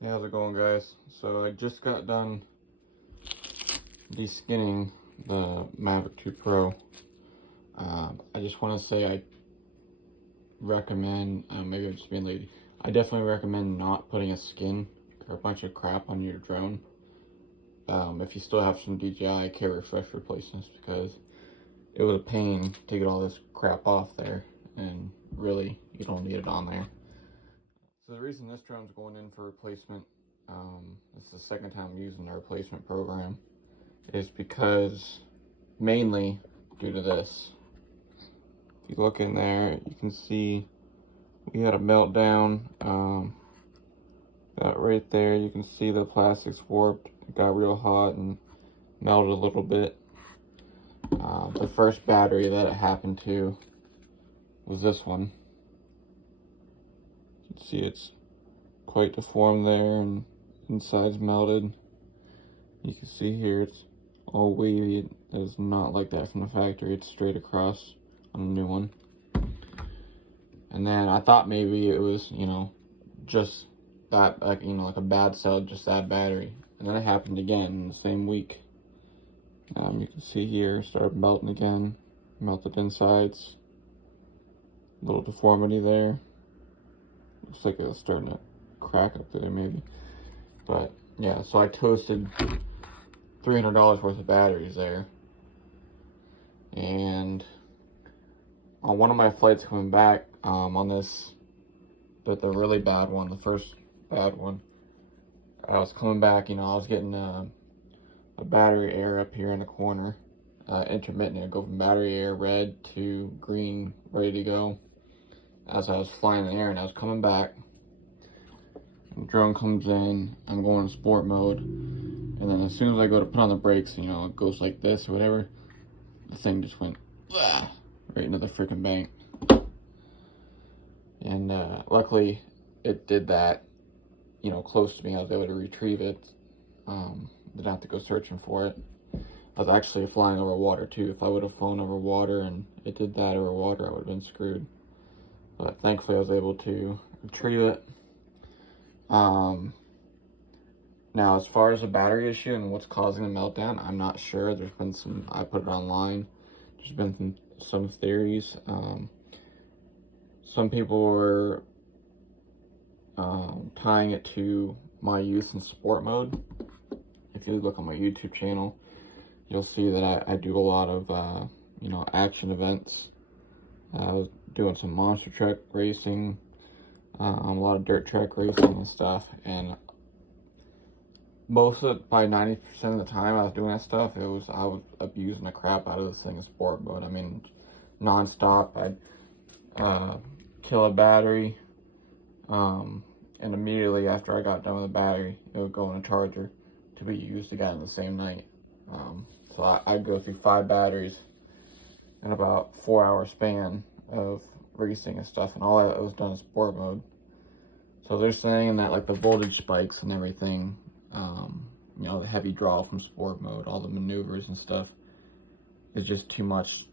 Hey, how's it going, guys? So I just got done deskinning the Mavic 2 Pro. I just want to say I recommend, maybe I'm just being lazy, I definitely recommend not putting a skin or a bunch of crap on your drone if you still have some DJI Care Refresh replacements, because it was a pain to get all this crap off there, and really, you don't need it on there. So the reason this drone's going in for replacement, it's the second time I'm using the replacement program, is because mainly due to this. If you look in there, you can see we had a meltdown. That right there, you can see the plastic's warped. It got real hot and melted a little bit. The first battery that it happened to was this one. You can see it's quite deformed there, and inside's melted. You can see here it's all wavy. It is not like that from the factory. It's straight across on the new one. And then I thought maybe it was, just that, like a bad cell, just that battery. And then it happened again in the same week. You can see here, started melting again, melted insides. Little deformity there. Looks like it was starting to crack up there maybe. But yeah, so I toasted $300 worth of batteries there. And on one of my flights coming back, on this, but the really bad one, the first bad one, I was coming back, I was getting a battery air up here in the corner, intermittent. It'd go from battery air red to green, ready to go, as I was flying in the air. And I was coming back, the drone comes in, I'm going in sport mode, and then as soon as I go to put on the brakes, it goes like this or whatever, the thing just went right into the freaking bank. And luckily it did that, close to me. I was able to retrieve it. Didn't have to go searching for it. I was actually flying over water too. If I would have flown over water and it did that over water, I would have been screwed. But thankfully I was able to retrieve it. Now, as far as the battery issue and what's causing the meltdown, I'm not sure. There's been I put it online. There's been some theories. Some people were tying it to my use in sport mode. If you look on my YouTube channel, you'll see that I do a lot of, action events. I was doing some monster truck racing, a lot of dirt track racing and stuff, and most of it, by 90% of the time I was doing that stuff, I was abusing the crap out of this thing in sport mode. I mean, non-stop. I'd kill a battery, and immediately after I got done with the battery, it would go in a charger to be used again in the same night. So I'd go through 5 batteries in about 4-hour span of racing and stuff, and all that was done in sport mode. So they're saying that, like, the voltage spikes and everything, the heavy draw from sport mode, all the maneuvers and stuff, is just too much,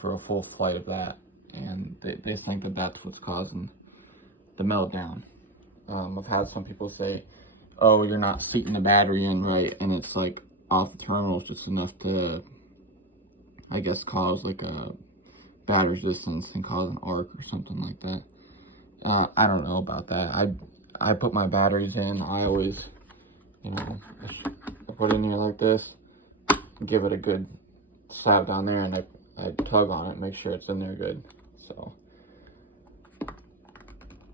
for a full flight of that. And they think that that's what's causing the meltdown. I've had some people say, oh, you're not seating the battery in right, and it's like off the terminals just enough to, I guess, cause like a bad resistance and cause an arc or something like that. I don't know about that. I put my batteries in. I always, I put it in here like this, give it a good slap down there, and I tug on it, make sure it's in there good. So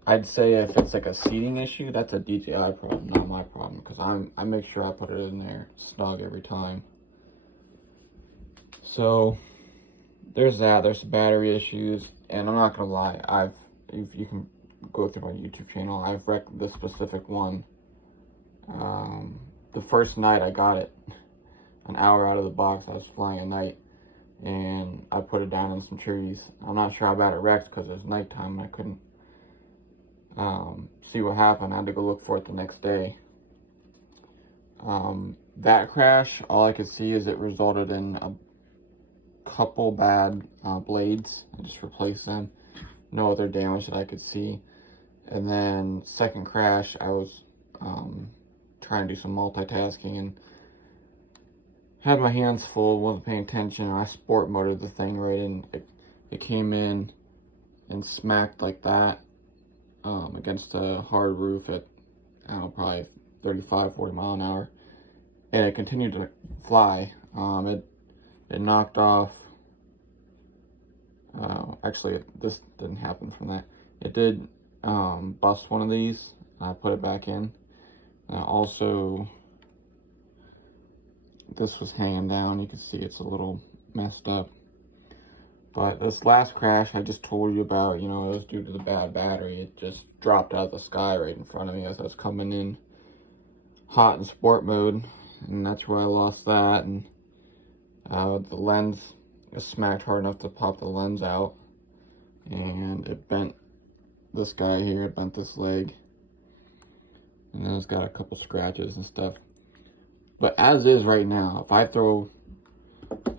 I'd say if it's like a seating issue, that's a DJI problem, not my problem, because I make sure I put it in there snug every time. So there's that. There's battery issues, and I'm not gonna lie, you can go through my YouTube channel, I've wrecked this specific one. The first night I got it, an hour out of the box, I was flying at night, and I put it down in some trees. I'm not sure how bad it wrecked because it was nighttime and I couldn't see what happened. I had to go look for it the next day. That crash, all I could see is it resulted in a couple bad blades. I just replaced them. No other damage that I could see. And then second crash, I was trying to do some multitasking and had my hands full, wasn't paying attention. I sport moded the thing right in. It came in and smacked like that against a hard roof at, I don't know, probably 35, 40 mile an hour. And it continued to fly. It knocked off, actually this didn't happen from that. It did bust one of these. I put it back in. Also, this was hanging down. You can see it's a little messed up. But this last crash I just told you about, you know, it was due to the bad battery. It just dropped out of the sky right in front of me as I was coming in hot in sport mode. And that's where I lost that. And the lens smacked hard enough to pop the lens out. And it bent this guy here, it bent this leg. And then it's got a couple scratches and stuff. But as is right now, if I throw,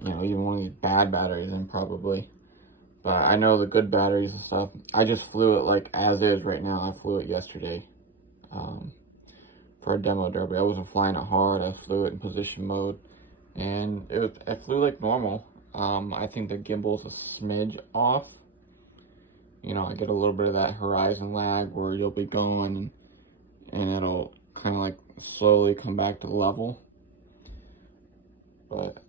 you know, even one of these bad batteries in, probably, but I know the good batteries and stuff, I just flew it like as is right now. I flew it yesterday for a demo derby. I wasn't flying it hard. I flew it in position mode, and I flew like normal. I think the gimbal's a smidge off. You know, I get a little bit of that horizon lag where you'll be going and it'll kind of like slowly come back to level. But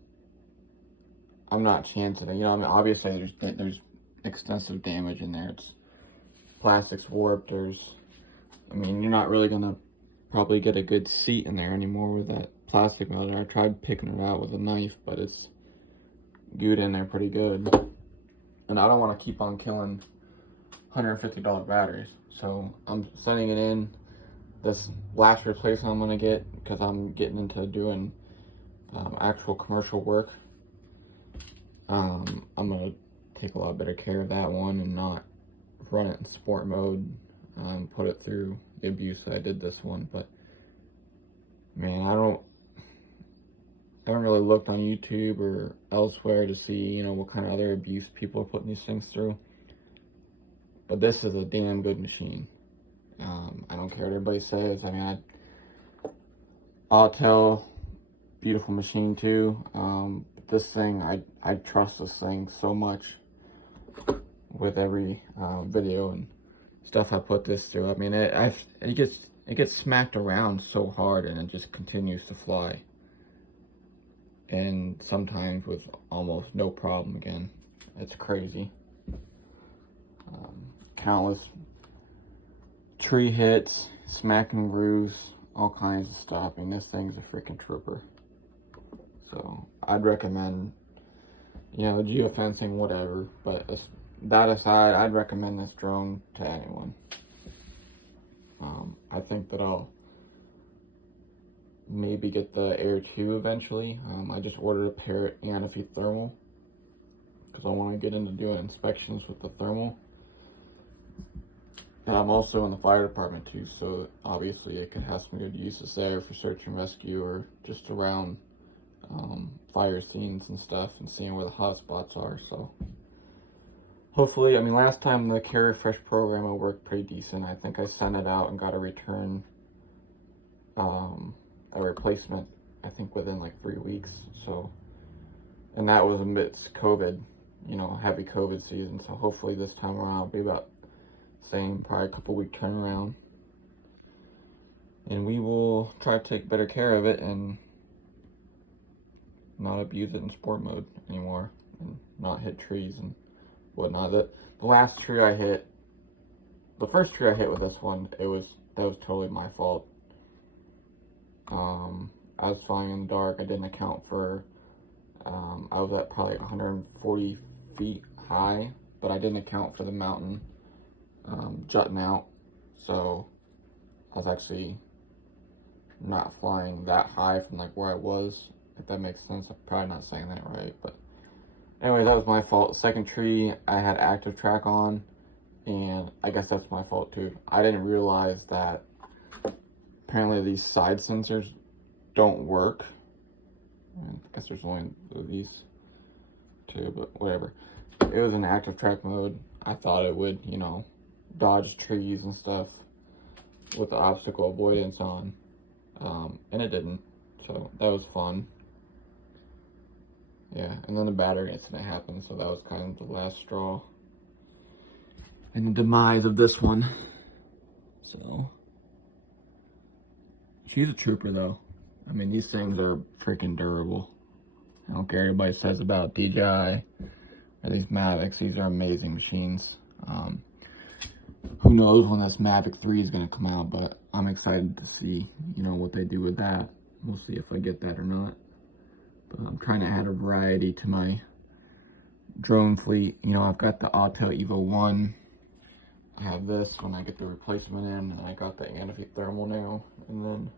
I'm not chancing it. You know, I mean, obviously there's extensive damage in there. It's plastic's warped. I mean, you're not really gonna probably get a good seat in there anymore with that plastic melter. I tried picking it out with a knife, but it's glued in there pretty good. And I don't want to keep on killing $150 batteries, so I'm sending it in. This last replacement I'm gonna get, because I'm getting into doing actual commercial work. I'm gonna take a lot better care of that one and not run it in sport mode, put it through the abuse that I did this one. But man, I haven't really looked on YouTube or elsewhere to see, you know, what kind of other abuse people are putting these things through. But this is a damn good machine. I don't care what everybody says. I mean, I'll tell beautiful machine too. But this thing, I trust this thing so much with every video and stuff I put this through. I mean, it gets smacked around so hard and it just continues to fly. And sometimes with almost no problem again. It's crazy. Countless tree hits, smacking grooves, all kinds of stuff. I mean, this thing's a freaking trooper. So I'd recommend, you know, geofencing, whatever. But that aside, I'd recommend this drone to anyone. I think that I'll maybe get the Air 2 eventually. I just ordered a Parrot and a Feet thermal because I want to get into doing inspections with the thermal. And I'm also in the fire department too, so obviously it could have some good uses there for search and rescue or just around fire scenes and stuff and seeing where the hot spots are. So hopefully, I mean, last time the Care Refresh program it worked pretty decent. I think I sent it out and got a return, a replacement, I think within like 3 weeks. So, and that was amidst COVID, you know, heavy COVID season. So hopefully this time around it'll be about same, probably a couple week turnaround, and we will try to take better care of it and not abuse it in sport mode anymore and not hit trees and whatnot. The last tree I hit, the first tree I hit with this one, that was totally my fault. I was flying in the dark. I didn't account for I was at probably 140 feet high, but I didn't account for the mountain jutting out, so I was actually not flying that high from like where I was, if that makes sense. I'm probably not saying that right, but anyway, that was my fault. Second tree I had active track on, and I guess that's my fault too. I didn't realize that apparently these side sensors don't work. I guess there's only these two, but whatever. It was in active track mode. I thought it would, you know, dodge trees and stuff with the obstacle avoidance on, and it didn't, so that was fun. Yeah, and then the battery incident happened, so that was kind of the last straw and the demise of this one. So she's a trooper though. I mean, these things are freaking durable. I don't care what anybody says about DJI or these Mavics. These are amazing machines. Who knows when this Mavic 3 is going to come out, but I'm excited to see, you know, what they do with that. We'll see if I get that or not. But I'm trying to add a variety to my drone fleet. You know, I've got the Auto Evo 1. I have this when I get the replacement in, and I got the anti-thermal now. And then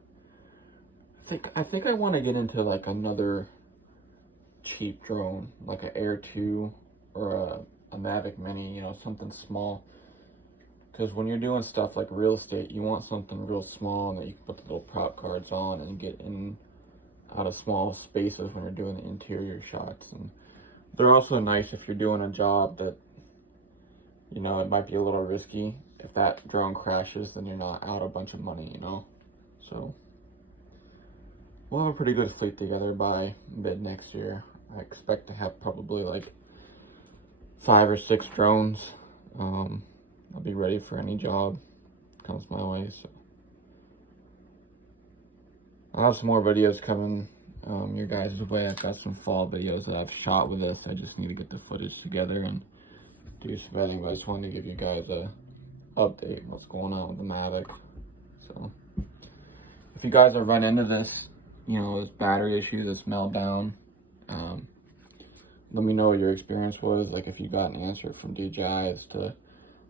I think I want to get into like another cheap drone, like an Air 2 or a Mavic Mini, you know, something small. Because when you're doing stuff like real estate, you want something real small that you can put the little prop cards on and get in out of small spaces when you're doing the interior shots. And they're also nice if you're doing a job that, you know, it might be a little risky. If that drone crashes, then you're not out a bunch of money, you know. So we'll have a pretty good fleet together by mid next year. I expect to have probably like 5 or 6 drones. I'll be ready for any job comes my way. So I'll have some more videos coming your guys' way. I've got some fall videos that I've shot with this. I just need to get the footage together and do some editing. But I just wanted to give you guys a update what's going on with the Mavic. So if you guys have run into this, you know, this battery issue, this meltdown, let me know what your experience was. Like if you got an answer from DJI as to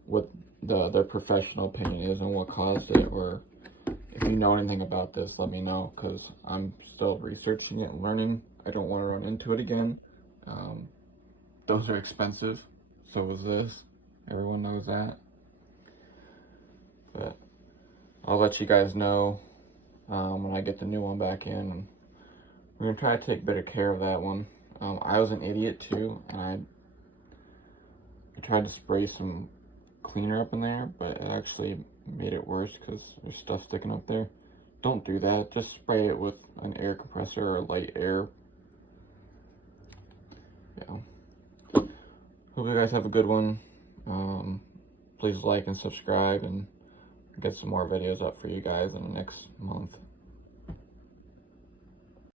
what their professional opinion is and what caused it, or if you know anything about this, let me know, because I'm still researching it and learning. I don't want to run into it again. Those are expensive, so is this. Everyone knows that. But I'll let you guys know when I get the new one back in. We're going to try to take better care of that one. I was an idiot too, and I tried to spray some cleaner up in there, but it actually made it worse because there's stuff sticking up there. Don't do that. Just spray it with an air compressor or light air. Yeah. Hope you guys have a good one. Please like and subscribe, and get some more videos up for you guys in the next month.